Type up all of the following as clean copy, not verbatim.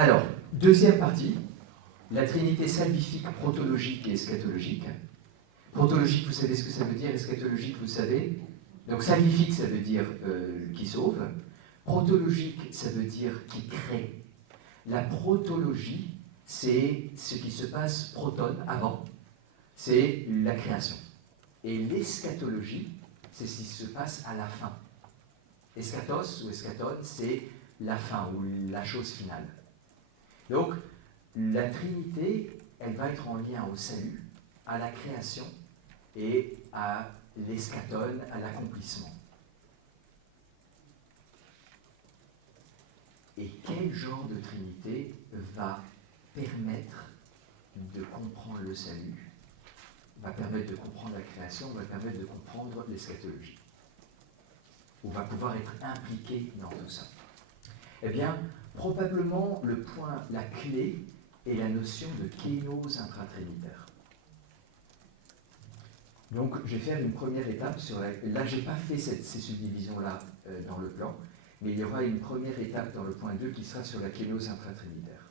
Alors, deuxième partie, la trinité salvifique, protologique et eschatologique. Protologique, vous savez ce que ça veut dire, eschatologique, vous savez. Donc salvifique, ça veut dire qui sauve. Protologique, ça veut dire qui crée. La protologie, c'est ce qui se passe proton, avant, c'est la création. Et l'eschatologie, c'est ce qui se passe à la fin. Eschatos ou eschaton, c'est la fin ou la chose finale. Donc, la Trinité, elle va être en lien au salut, à la création et à l'eschaton, à l'accomplissement. Et quel genre de Trinité va permettre de comprendre le salut, va permettre de comprendre la création, va permettre de comprendre l'eschatologie, ou va pouvoir être impliqué dans tout ça? Eh bien, probablement le point, la clé, est la notion de kénos intratrinitaire. Donc, je vais faire une première étape sur la... Là, je n'ai pas fait ces subdivisions-là dans le plan, mais il y aura une première étape dans le point 2 qui sera sur la kénos intratrinitaire.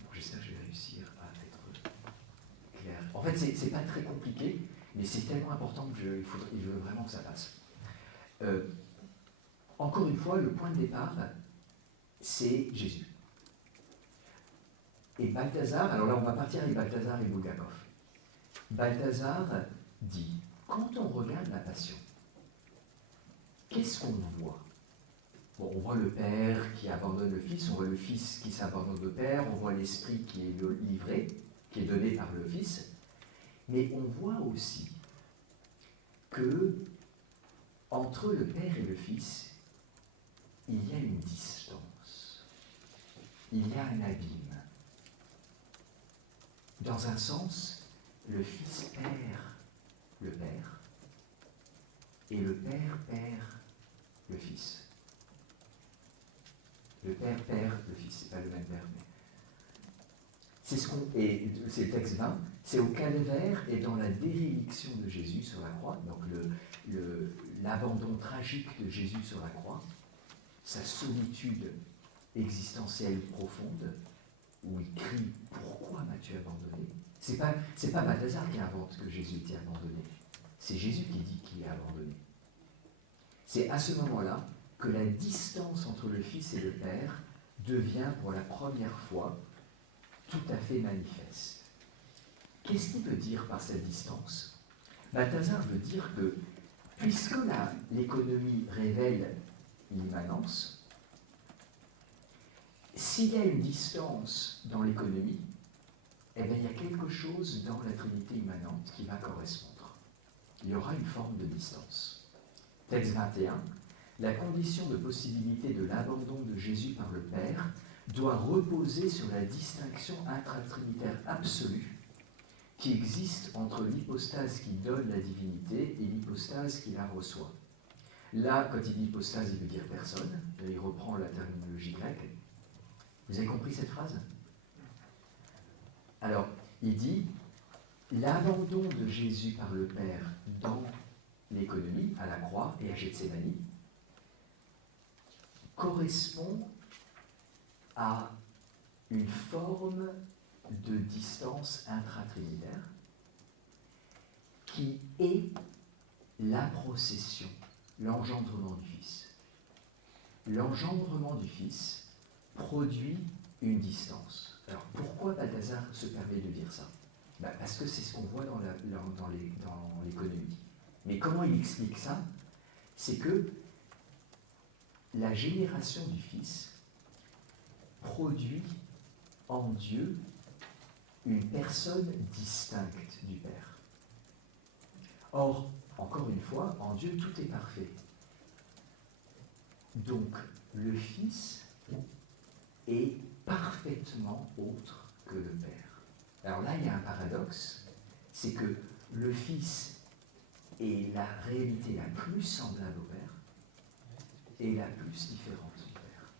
Bon, j'espère que je vais réussir à être clair. En fait, c'est pas très compliqué, mais c'est tellement important que il veut vraiment que ça passe. Encore une fois, le point de départ, c'est Jésus. Et Balthazar, alors là on va partir avec Balthazar et Bulgakov. Balthazar dit, quand on regarde la Passion, qu'est-ce qu'on voit? Bon, on voit le Père qui abandonne le Fils, on voit le Fils qui s'abandonne au Père, on voit l'Esprit qui est livré, qui est donné par le Fils, mais on voit aussi que entre le Père et le Fils, il y a une distance, il y a un abîme. Dans un sens, le Fils perd le Père, et le Père perd le Fils. Le Père perd le Fils, c'est pas le même Père, mais... c'est le texte 20, c'est au calvaire et dans la déréliction de Jésus sur la croix, donc l'abandon tragique de Jésus sur la croix, sa solitude existentielle profonde, où il crie « Pourquoi m'as-tu abandonné ?» C'est pas Balthazar qui invente que Jésus était abandonné. C'est Jésus qui dit qu'il est abandonné. C'est à ce moment-là que la distance entre le Fils et le Père devient pour la première fois tout à fait manifeste. Qu'est-ce qu'il veut dire par cette distance? Balthazar veut dire que, puisque l'économie révèle l'immanence, s'il y a une distance dans l'économie, eh bien, il y a quelque chose dans la Trinité immanente qui va correspondre. Il y aura une forme de distance. Texte 21, la condition de possibilité de l'abandon de Jésus par le Père doit reposer sur la distinction intratrinitaire absolue qui existe entre l'hypostase qui donne la divinité et l'hypostase qui la reçoit. Là, quand il dit hypostase, il veut dire personne, il reprend la terminologie grecque. Vous avez compris cette phrase? Alors, il dit, l'abandon de Jésus par le Père dans l'économie, à la croix et à Gethsémani, correspond à une forme de distance intratrinitaire qui est la procession, l'engendrement du Fils. L'engendrement du Fils produit une distance. Alors pourquoi Balthazar se permet de dire ça? Parce que c'est ce qu'on voit dans l'économie. Mais comment il explique ça? C'est que la génération du Fils produit en Dieu une personne distincte du Père. Or, encore une fois, en Dieu, tout est parfait. Donc, le Fils est parfaitement autre que le Père. Alors là, il y a un paradoxe, c'est que le Fils est la réalité la plus semblable au Père et la plus différente du Père.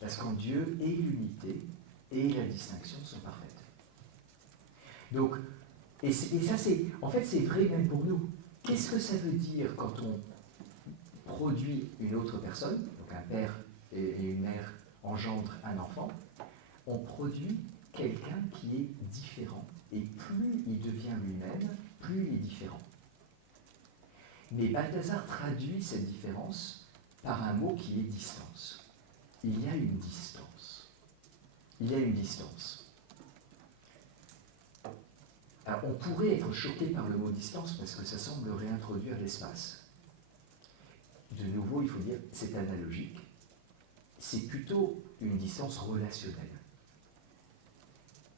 Parce qu'en Dieu, et l'unité et la distinction sont parfaites. Donc, et ça, en fait, c'est vrai même pour nous. Qu'est-ce que ça veut dire quand on produit une autre personne, donc un père et une mère engendre un enfant, on produit quelqu'un qui est différent. Et plus il devient lui-même, plus il est différent. Mais Balthazar traduit cette différence par un mot qui est distance. Il y a une distance. Il y a une distance. Alors, on pourrait être choqué par le mot distance parce que ça semble réintroduire l'espace. De nouveau, il faut dire, c'est analogique. C'est plutôt une distance relationnelle.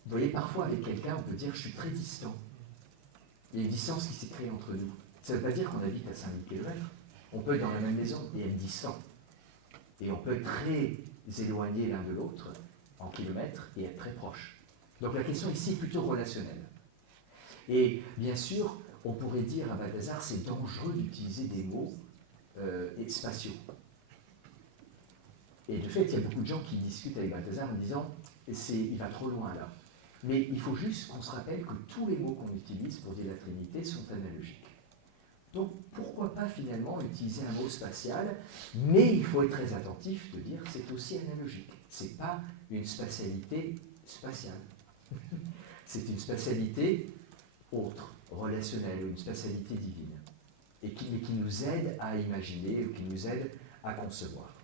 Vous voyez, parfois avec quelqu'un, on peut dire je suis très distant. Il y a une distance qui s'est créée entre nous. Ça ne veut pas dire qu'on habite à 5000 km. On peut être dans la même maison et être distant. Et on peut être très éloigné l'un de l'autre en kilomètres et être très proche. Donc la question ici est plutôt relationnelle. Et bien sûr, on pourrait dire à Balthazar, c'est dangereux d'utiliser des mots spatiaux. Et de fait, il y a beaucoup de gens qui discutent avec Balthazar en disant, il va trop loin là. Mais il faut juste qu'on se rappelle que tous les mots qu'on utilise pour dire la Trinité sont analogiques. Donc pourquoi pas finalement utiliser un mot spatial, mais il faut être très attentif de dire c'est aussi analogique. Ce n'est pas une spatialité spatiale. C'est une spatialité autre, relationnelle, une spatialité divine, et qui nous aide à imaginer, ou qui nous aide à concevoir.